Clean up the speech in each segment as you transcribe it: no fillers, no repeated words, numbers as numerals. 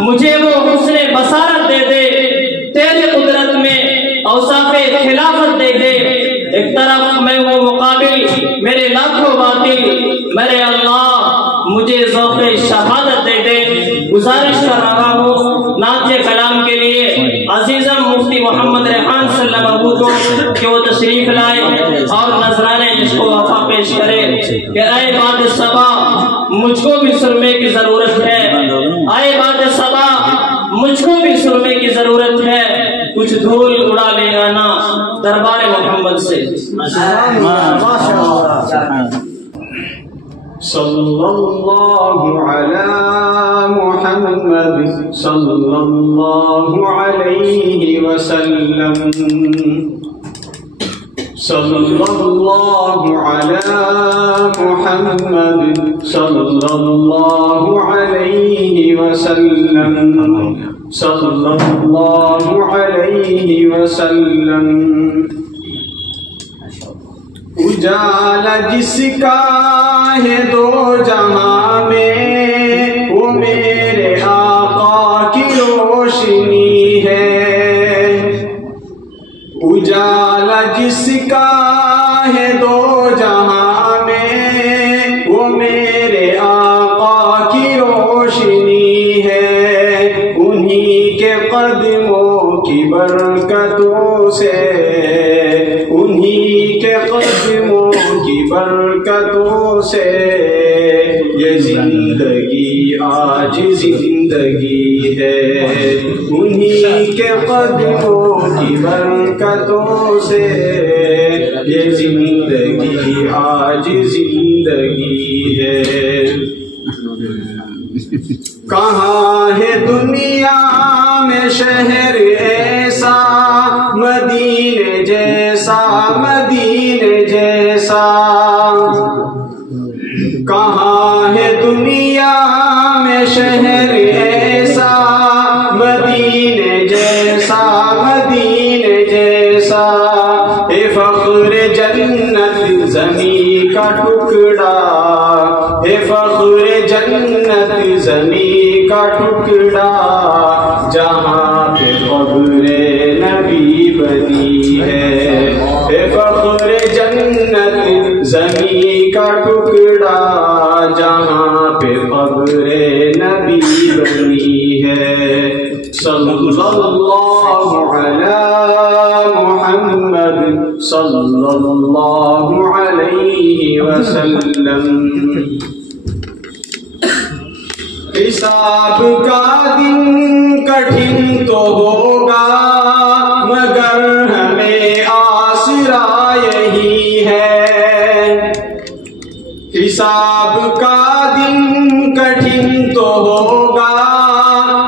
مجھے وہ حسن بصارت دے دے، تیرے قدرت میں اوصاف خلافت دے دے۔ ایک طرف میں ہوں مقابل میرے لاکھوں باطل، میرے اللہ مجھے ذوق شہادت دے دے۔ گزارش کر رہا ہوں نعت کلام کے لیے عزیزم مفتی محمد ریحان صلی اللہ علیہ وسلم کو کہ وہ تشریف لائے اور نذرانے عشق و وفا پیش کرے کہ اے باد صبا مجھ کو بھی سرمے کی ضرورت ہے، اے باد صبا مجھ کو بھی سرمے کی ضرورت ہے، کچھ دھول اڑا لے آنا دربار محمد سے۔ صلی اللہ علی محمد صلی اللہ علیہ وسلم، صلی اللہ علی محمد صلی اللہ علیہ وسلم، صلی اللہ علیہ وسلم۔ اجالا جس کا ہے دو جہاں میں وہ میرے آقا کی روشنی ہے، اجالا جس کا ہے دو جہاں میں وہ میرے آقا کی روشنی ہے، انہی کے قدموں کی برکتوں سے، انہی کے قدموں کی برکتوں سے یہ زندگی آج زندگی ہے، انہی کے قدموں کی برکتوں سے یہ زندگی آج زندگی ہے۔ کہاں ہے دنیا میں شہر ایسا مدینے جیسا، مدینے جیسا، کہاں ہے دنیا میں شہر ایسا مدینے جیسا، مدینے جیسا، اے فخر جنت زمیں کا ٹکڑا، اے فخر جنت زمیں کا ٹکڑا، جہاں پہ قبر نبی بنی ہے، اے فخر جنت زمیں کا ٹکڑا، جہاں پہ قبر نبی بنی ہے۔ صلی اللہ علی محمد صلی اللہ علیہ وسلم۔ حساب کا دن کٹھن تو ہوگا مگر ہمیں آسرا یہی ہے، حساب کا دن کٹھن تو ہوگا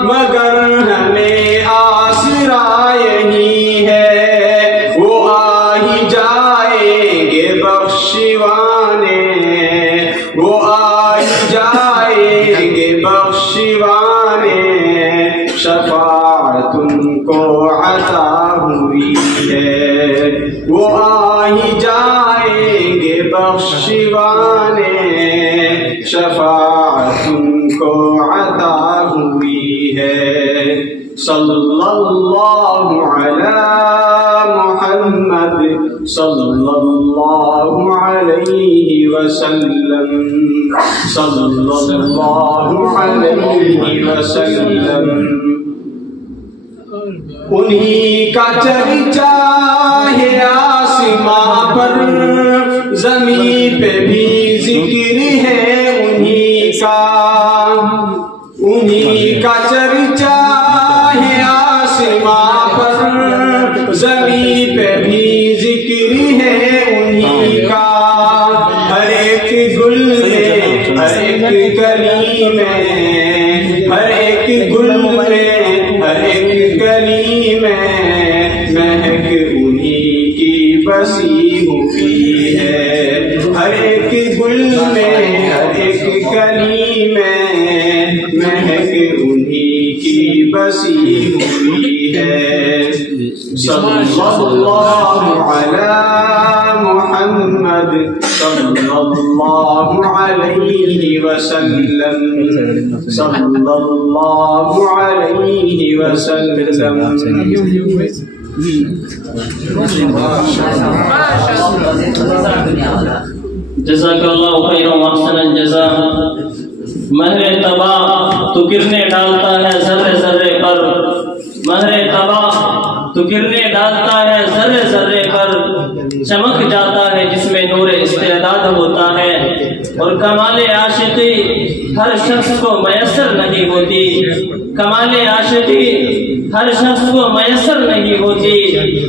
مگر ہمیں آسرا یہی ہے، وہ آ ہی جائیں گے بخشوانے، وہ آ ہی جائیں گے بخشوانے، شفاعت ان کو عطا ہوئی ہے، وہ آ ہی جائیں گے بخشوانے، شفاعت ان کو عطا ہوئی ہے۔ صلی اللہ علی محمد صلی اللہ علیہ وسلم، صلی اللہ علیہ وسلم۔ انہی کا چرچا ہے آسماں پر، زمین پہ بھی ذکر ہے انہی کا، انہی کا چرچا ہے آسماں پر، زمین پہ بھی ذکر ہے انہی کا، ہر ایک گل میں، ہر ایک کلی میں، ہر ایک گل میں، ہر ایک گلی میں مہک انہی کی بسی ہوئی ہے، ہر ایک گل میں، ہر ایک کلی میں مہک انہی کی بسی ہوئی ہے۔ صلی اللہ علی محمد صلی اللہ علیہ وسلم صلی اللہ علیہ وسلم. جزاک اللہ خیر و احسن الجزاء. مہر تباہ تو گرنے ڈالتا ہے ذرے ذرے پر، مہر تباہ تو گرنے ڈالتا ہے ذرے ذرے پر، چمک جاتا ہے جس میں نور استعداد ہوتا ہے. اور کمال عاشقی ہر شخص کو میسر نہیں ہوتی، کمال عاشقی ہر شخص کو میسر نہیں ہوتی.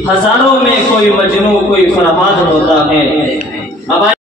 ہزاروں میں کوئی مجنوں کوئی فرہاد ہوتا ہے. اب